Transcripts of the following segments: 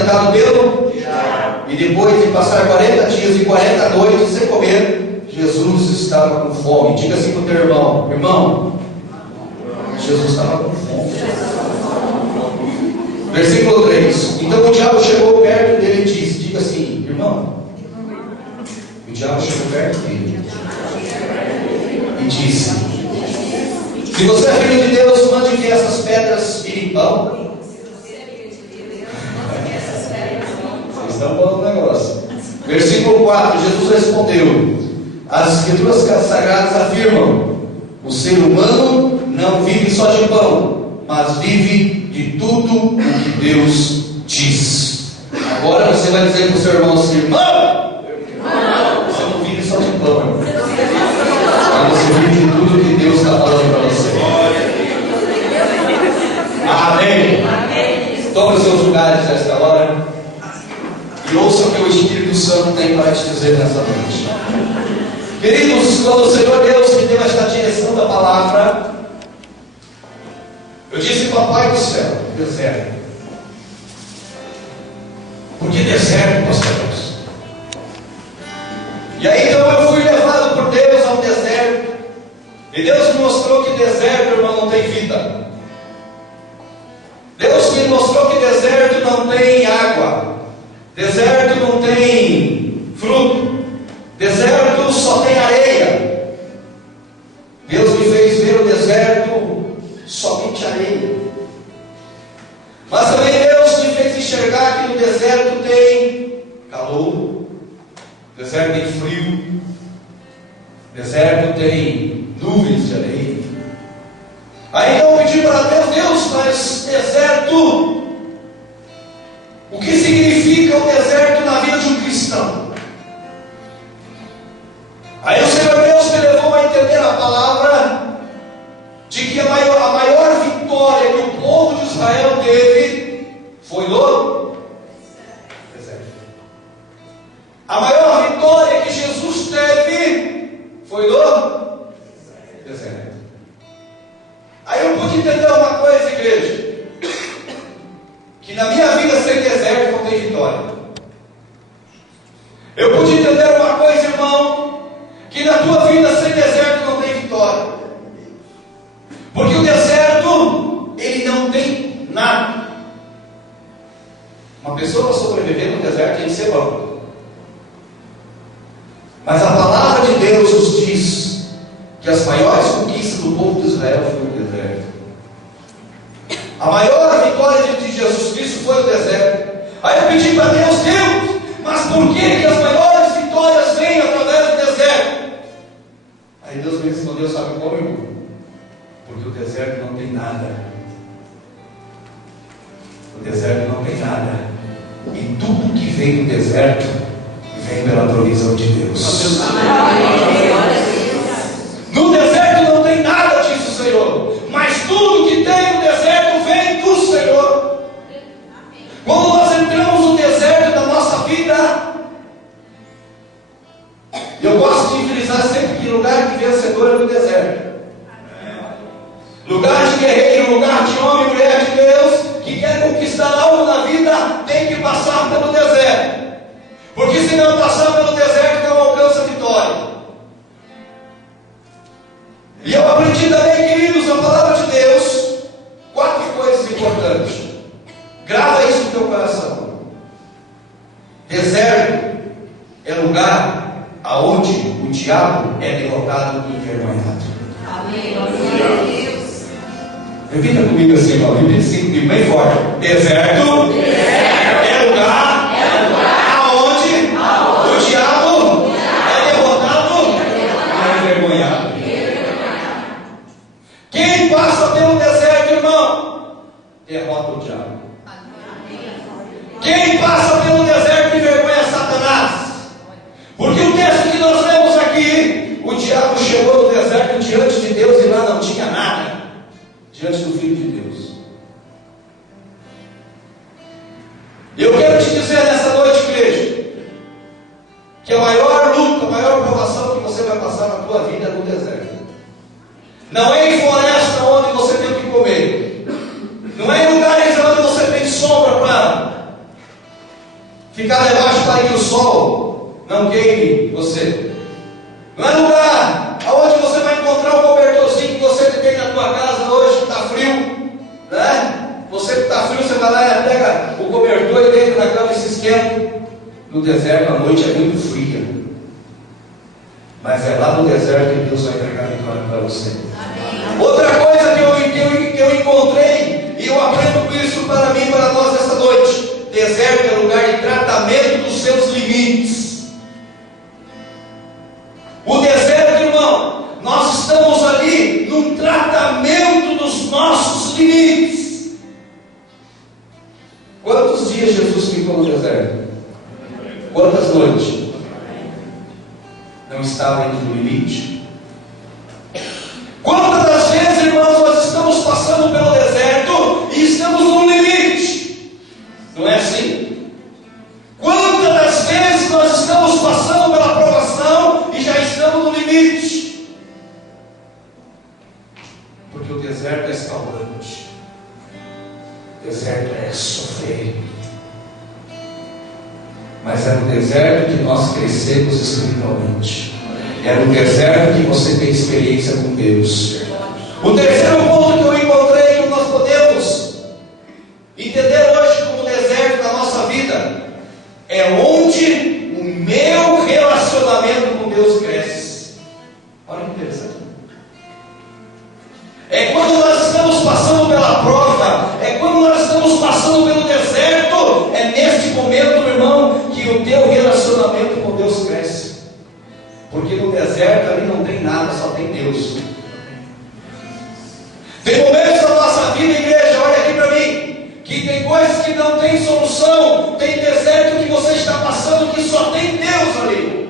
tentado pelo diabo. E depois de passar 40 dias e 40 noites sem comer, Jesus estava com fome. Diga assim para o teu irmão: irmão, Jesus estava com fome. Versículo 3. Então o diabo chegou perto dele e disse: diga assim, irmão. O diabo chegou perto dele e disse: se você é filho de Deus, mande que essas pedras virem pão. Vocês estão bom no negócio. Versículo 4. Jesus respondeu: as escrituras sagradas afirmam: o ser humano não vive só de pão, mas vive de tudo o que Deus diz. Agora você vai dizer para o seu irmão assim: irmão, você não vive só de pão, mas você vive de tudo o que Deus está falando para você. Amém. Tome os seus lugares nesta hora e ouça o que o Espírito Santo tem para te dizer nessa noite. Queridos, quando o Senhor Deus me deu esta direção da palavra, eu disse: papai do céu, deserto. Por que deserto, pastor Deus? E aí então eu fui levado por Deus ao deserto, e Deus me mostrou que deserto, irmão, não tem vida. Deus me mostrou que deserto não tem água, deserto não tem fruto, deserto só tem areia. Deus me fez ver o deserto somente areia. Mas também Deus me fez enxergar que no deserto tem calor, deserto tem frio, deserto tem nuvens de areia. Aí então eu pedi para Deus: Deus, mas deserto, o que significa o deserto na vida de um cristão? Aí o Senhor Deus me levou a entender a palavra de que a maior vitória que o povo de Israel teve foi no deserto. A maior vitória que Jesus teve foi no deserto. Aí eu pude entender uma coisa, igreja, que na minha vida sem deserto não tem vitória. Eu pude entender uma coisa, irmão, que na tua vida sem deserto não tem vitória. Porque o deserto, ele não tem nada. Uma pessoa para sobreviver no deserto tem que ser bom. Mas a palavra de Deus nos diz que as maiores conquistas do povo de Israel foi o deserto. A maior vitória de Jesus Cristo foi o deserto. Aí eu pedi para Deus: Deus, mas por que as maiores vitórias vêm através do deserto? Aí Deus me respondeu: sabe como, irmão? Porque o deserto não tem nada. O deserto não tem nada. E tudo que vem do deserto vem pela provisão de Deus. No deserto não tem nada, disse o Senhor, mas tudo que tem no deserto vem do Senhor. Quando nós entramos no deserto da nossa vida, eu gosto de frisar sempre que lugar de vencedor é no deserto. Lugar de guerreiro, lugar de homem e mulher de Deus que quer conquistar algo na vida, tem que passar pelo deserto. Porque se não passar pelo deserto, não alcança a vitória. E eu aprendi também, queridos, a palavra de Deus, 4 coisas importantes. Grava isso no teu coração. Deserto é lugar aonde o diabo é derrotado e envergonhado. Amém. Repita comigo assim, irmão. Repita assim comigo, bem forte. Deserto é lugar aonde o diabo é derrotado e envergonhado. Quem passa pelo deserto, irmão, derrota o diabo. Quem passa pelo deserto envergonha Satanás. Porque o texto que nós lemos aqui, o diabo chegou no deserto diante de Deus e lá não tinha nada. Diante do Filho de Deus. Eu quero te dizer nessa noite, igreja, que a maior luta, a maior provação que você vai passar na tua vida é no deserto. Não é em floresta onde você tem que comer. Não é em lugares onde você tem sombra Ficar lá embaixo para que o sol não queime você. Não é lugar aonde você vai encontrar o cobertorzinho que você tem na tua casa hoje, que está frio, né? Você que está frio, você vai lá e pega o cobertor e deita na cama e se esquenta. No deserto a noite é muito fria, mas é lá no deserto que Deus vai entregar a vitória para você. Amém. Outra coisa que eu encontrei, e eu aprendo com isso para mim, para nós essa noite: deserto é lugar de tratamento dos seus limites. O deserto, irmão, nós estamos ali no tratamento dos nossos limites. Quantos dias Jesus ficou no deserto? Quantas noites? Não estava indo no limite? Quantas das vezes, irmãos, nós estamos passando pelo deserto e estamos no limite? Não é assim? Quantas das vezes nós estamos passando pela provação e já estamos no limite? Porque o deserto é escalante. O deserto é sofrer. Mas é no deserto que nós crescemos espiritualmente. É no deserto que você tem experiência com Deus. O terceiro ponto que eu encontrei, que nós podemos entender hoje como deserto da nossa vida, é onde o meu relacionamento com Deus cresce. Olha que interessante. É quando nós estamos passando pela prova, é quando nós estamos passando pelo deserto, é neste momento, meu irmão, que o teu relacionamento com Deus cresce. Porque no deserto ali não tem nada, só tem Deus. Tem momentos da nossa vida, igreja, olha aqui para mim, que tem coisas que não tem solução, tem deserto que você está passando que só tem Deus ali.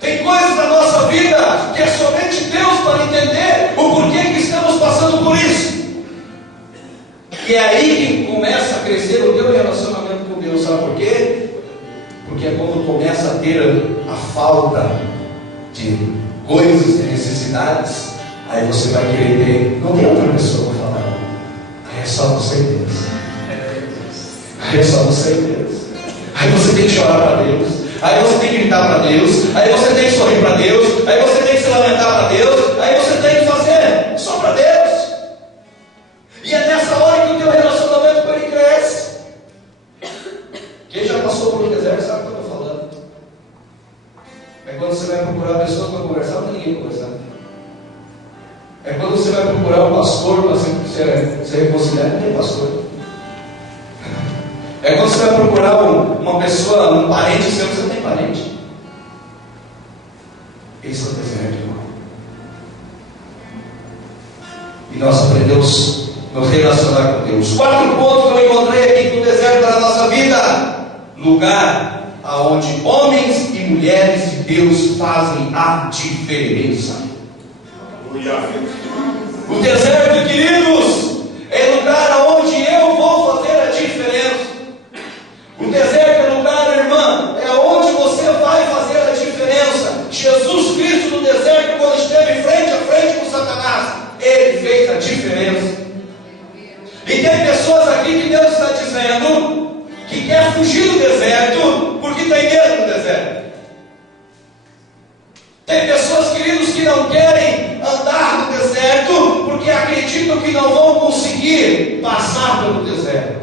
Tem coisas da nossa vida que é somente Deus para entender o porquê que estamos passando por isso. E é aí que começa a crescer o teu relacionamento com Deus. Sabe por quê? Porque é quando começa a ter a falta de coisas, de necessidades, aí você vai querer ter, não tem outra pessoa para falar. Aí é só você e Deus. Aí é só você e Deus. Aí você tem que chorar para Deus. Aí você tem que gritar para Deus. Aí você tem que sorrir para Deus. Aí você tem que se lamentar para Deus. Aí você tem que fazer só para Deus. E é nessa hora que o teu relacionamento com Ele cresce. Quem já passou por um deserto sabe o que eu estou falando. É quando você vai procurar pessoas para conversar, não tem ninguém para conversar. É quando você vai procurar um pastor para se reconciliar, não tem pastor. É quando você vai procurar uma pessoa, um parente seu, você não tem parente. Esse é o deserto, irmão. E nós aprendemos a nos relacionar com Deus. 4 pontos que eu encontrei aqui no deserto da nossa vida. Lugar aonde homens e mulheres de Deus fazem a diferença. O deserto, queridos, é lugar onde eu vou fazer a diferença. O deserto é lugar, irmã, é onde você vai fazer a diferença. Jesus Cristo no deserto, quando esteve frente a frente com Satanás, Ele fez a diferença. E tem pessoas aqui que Deus está dizendo que quer fugir do deserto porque tem medo do deserto. Tem pessoas, queridos, que não querem andar no deserto porque acreditam que não vão conseguir passar pelo deserto.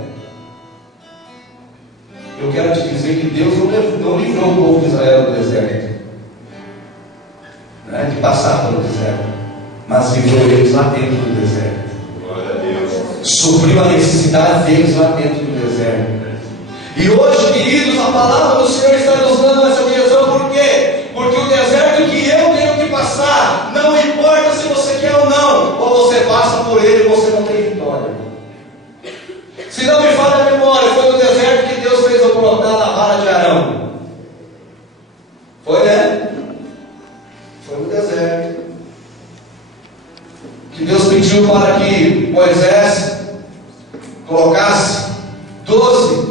Eu quero te dizer que Deus não livrou o povo de Israel do deserto, né, de passar pelo deserto, mas livrou eles lá dentro do deserto. Glória a Deus. Supriu a necessidade deles lá dentro do deserto. E hoje, queridos, a palavra do Senhor está nos dando essa direção. Por quê? Porque o deserto que eu tenho que passar, não importa se você quer ou não, ou você passa por ele e você não tem vitória. Se não me falha a memória, foi no deserto que Deus fez eu brotar na vara de Arão. Foi, né? Foi no deserto que Deus pediu para que Moisés colocasse 12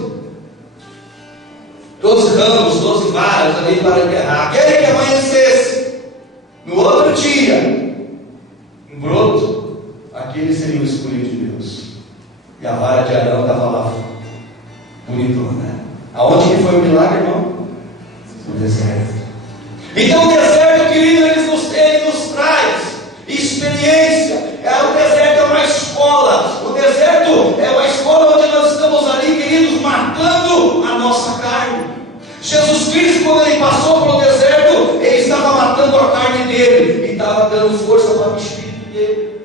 ramos, 12 varas ali para enterrar. Aquele que amanhecesse no outro dia um broto, aquele seria o escolhido de Deus. E a vara de Arão estava lá. Bonitona, né? Aonde que foi o milagre, irmão? No deserto. Então o deserto, querido, ele nos traz experiência. O deserto é uma escola. O deserto é uma escola onde nós estamos ali, queridos, matando a nossa carne. Jesus Cristo, quando ele passou pelo deserto, ele estava matando a carne dele e estava dando força para o espírito dele.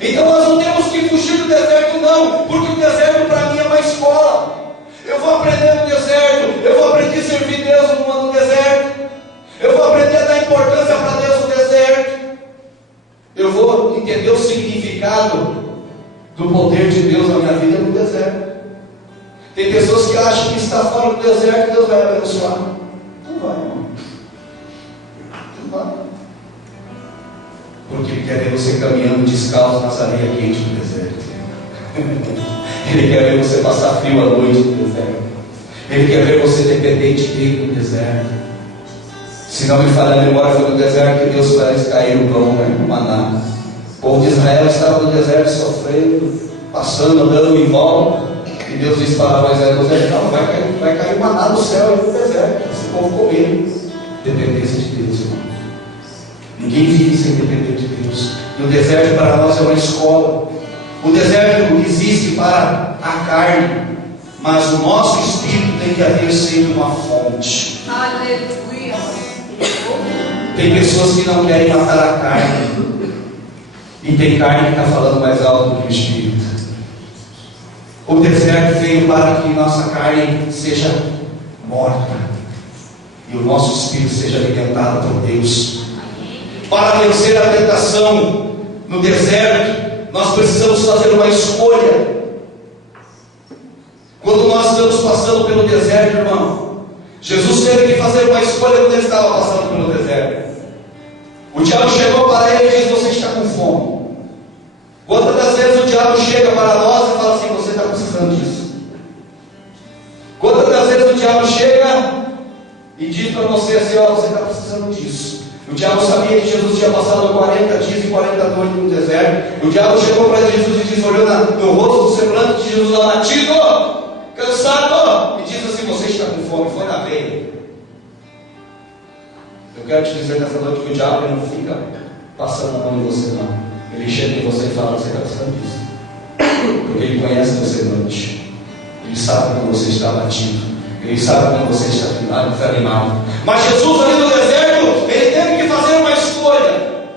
Então nós não temos que fugir do deserto, não, porque o deserto para mim é uma escola. Eu vou aprender no deserto, eu vou aprender a servir Deus no deserto, eu vou aprender a dar importância para Deus no deserto, eu vou entender o significado do poder de Deus na minha vida no deserto. Tem pessoas que acham que está fora do deserto Deus vai abençoar. Não vai, irmão. Não vai. Porque Ele quer ver você caminhando descalço nas areias quentes do deserto. Ele quer ver você passar frio à noite no deserto. Ele quer ver você dependente dele no deserto. Se não me falha a memória, foi no deserto que Deus fez cair o pão, no maná. O povo de Israel estava no deserto sofrendo, passando, andando em volta. E Deus disse para Moisés: não, vai cair o maná do céu e no deserto. Esse povo comendo. Dependência de Deus, irmão. Ninguém vive sem depender de Deus. E o deserto para nós é uma escola. O deserto existe para a carne, mas o nosso espírito tem que haver sempre uma fonte. Aleluia. Tem pessoas que não querem matar a carne, e tem carne que está falando mais alto do que o espírito. O deserto veio para que nossa carne seja morta e o nosso espírito seja alimentado por Deus. Para vencer a tentação no deserto, nós precisamos fazer uma escolha. Quando nós estamos passando pelo deserto, irmão, Jesus teve que fazer uma escolha quando ele estava passando pelo deserto. O diabo chegou para ele e disse: você está com fome. Quantas das vezes o diabo chega para nós e fala assim: você está precisando disso? Quantas das vezes o diabo chega e diz para você assim: ó, você está precisando disso? O diabo sabia que Jesus tinha passado 40 dias e 40 noites no deserto. O diabo chegou para Jesus e disse, olhou no rosto do semblante de Jesus, abatido, cansado, e disse assim: você está com fome. Foi na veia. Eu quero te dizer nessa noite que o diabo não fica passando a mão em você, não. Ele chega em você e fala: você está precisando disso. Porque ele conhece você noite. Ele sabe quando você está abatido. Ele sabe quando você está desanimado. Mas Jesus ali no deserto, ele teve que fazer uma escolha.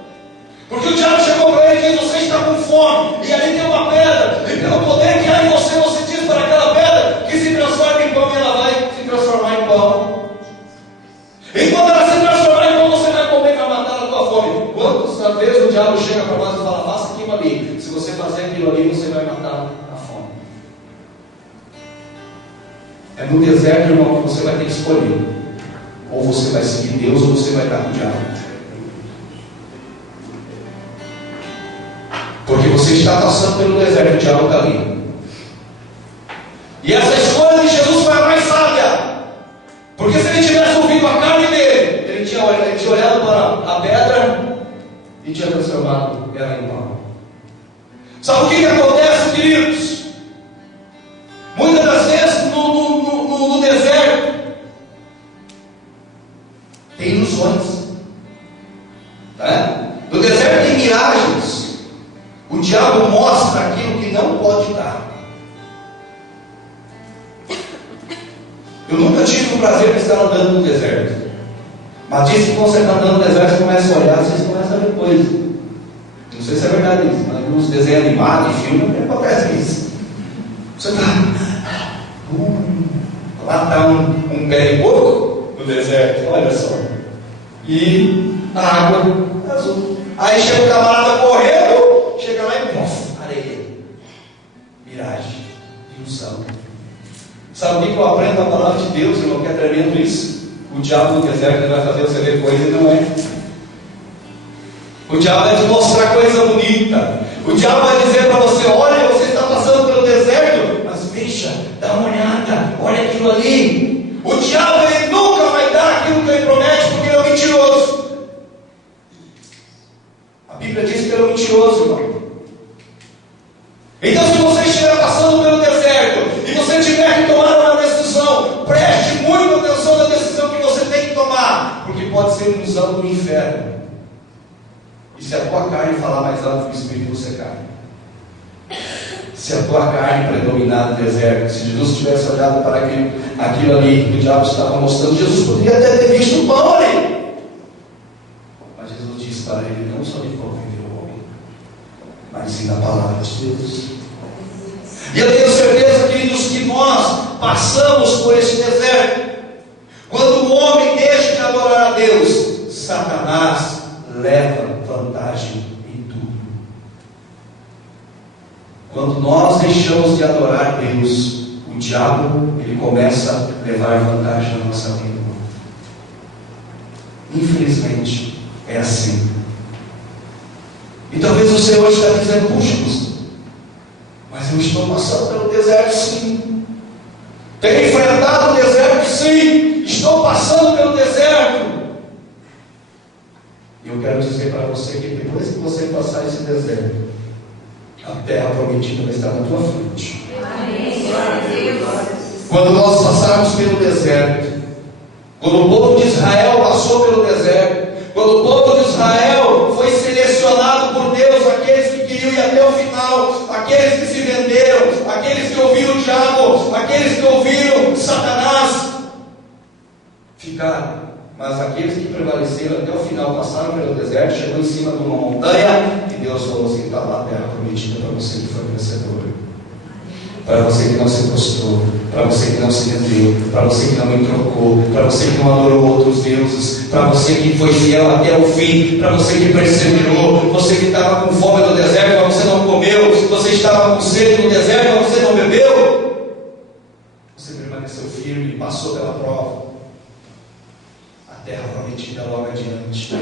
Porque o diabo chegou para ele e disse: você está com fome. E ali tem uma pedra. E pelo poder que há em você, você diz para aquela pedra que se transforma em pão, e ela vai se transformar em pão. E quando ela se transformar em pão, você vai comer para matar a tua fome. Quantas vezes o diabo chega para nós e fala: faça aquilo ali. Se você fazer aquilo ali, você vai matar a fome. É no deserto, irmão, que você vai ter que escolher. Ou você vai seguir Deus, ou você vai dar com o diabo. Porque você está passando pelo deserto, o diabo está ali. E essa escolha de Jesus foi a mais sábia. Porque se ele tivesse ouvido a carne dele, ele tinha olhado para a pedra e tinha transformado ela em pão. Sabe o que acontece, queridos? Muitas das vezes no deserto tem ilusões, né? No deserto tem miragens. O diabo mostra aquilo que não pode dar. Eu nunca tive o prazer de estar andando no deserto, mas disse que quando você está andando no deserto, você começa a olhar, você começa a ver coisas. Não sei se é verdade isso, mas nos desenhos animados e filmes acontece isso. Você está lá está um pé de coco no deserto, olha só, e a água azul. Aí chega o camarada correndo, chega lá e pof, areia, miragem, ilusão. Sabe o que eu aprendo na palavra de Deus, irmão, que é tremendo isso? O diabo no deserto vai fazer você ver coisa e não é. O diabo vai te mostrar coisa bonita. O diabo vai dizer para você: olha, você está passando pelo deserto, mas veja, dá uma olhada, olha aquilo ali. O diabo, ele nunca vai dar aquilo que ele promete, porque ele é um mentiroso. A Bíblia diz que ele é um mentiroso, irmão. Então, se você estiver passando pelo deserto e e você tiver que tomar uma decisão, preste muita atenção na decisão que você tem que tomar, porque pode ser um ilusão do inferno. E se a tua carne falar mais alto que o Espírito, você cai. Se a tua carne predominar no deserto, se Jesus tivesse olhado para aquilo ali que o diabo estava mostrando, Jesus poderia até ter visto o pão ali. Mas Jesus disse para ele: não só de pão vive o homem, mas sim da palavra de Deus. E eu tenho certeza, queridos, que nós passamos por esse deserto. Quando o homem deixa de adorar a Deus, Satanás leva vantagem em tudo. Quando nós deixamos de adorar Deus, o diabo, ele começa a levar vantagem na nossa vida. Infelizmente, é assim. E talvez você hoje está dizendo: puxa, mas eu estou passando pelo deserto, sim. Tenho enfrentado o deserto, sim. Estou passando pelo deserto. E eu quero dizer para você que depois que você passar esse deserto, a terra prometida vai estar na tua frente. Quando nós passarmos pelo deserto, quando o povo de Israel passou pelo deserto, quando o povo de Israel foi selecionado por Deus, aqueles que queriam ir até o final, aqueles que se venderam, aqueles que ouviram o diabo, aqueles que ouviram Satanás, ficaram. Mas aqueles que prevaleceram até o final, passaram pelo deserto, chegou em cima de uma montanha, e Deus falou assim: está lá a terra prometida para você que foi vencedor, para você que não se prostrou, para você que não se rendeu, para você que não me trocou, para você que não adorou outros deuses, para você que foi fiel até o fim, para você que perseverou, você que estava com fome no deserto, mas você não comeu, você estava com sede no deserto, mas você não bebeu, você permaneceu firme, passou pela prova. A terra prometida logo adiante.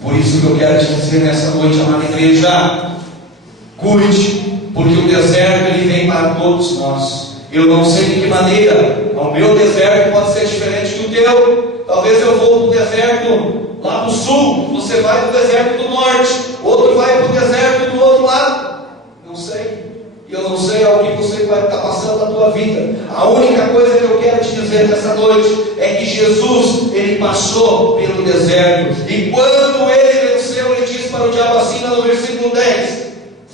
Por isso que eu quero te dizer nessa noite, amada igreja, cuide, porque o deserto ele vem para todos nós. Eu não sei de que maneira o meu deserto pode ser diferente do teu. Talvez eu vou para o deserto lá do sul, você vai para o deserto do norte, outro vai para o deserto do outro lado. Não sei. E eu não sei ao que você vai estar passando na tua vida. A única coisa que eu quero te dizer nessa noite é que Jesus, ele passou pelo deserto. E quando ele venceu, ele disse para o diabo assim, no versículo 10: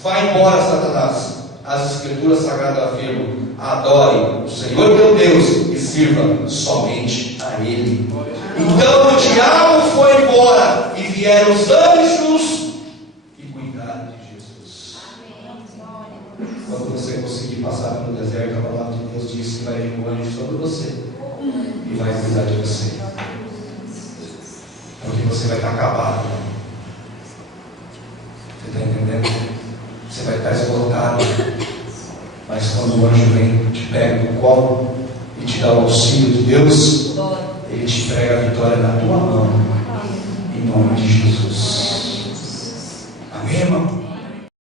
vai embora, Satanás. As escrituras sagradas afirmam: adore o Senhor teu Deus e sirva somente a Ele. Então o diabo foi embora e vieram os anjos e cuidaram de Jesus. Quando você conseguir passar pelo deserto, a palavra de Deus diz que vai vir um anjo sobre você e vai cuidar de você, porque você vai estar acabado. Você está entendendo? Você vai estar esgotado, mas quando o anjo vem, te pega no colo e te dá o auxílio de Deus, ele te entrega a vitória na tua mão, em nome de Jesus.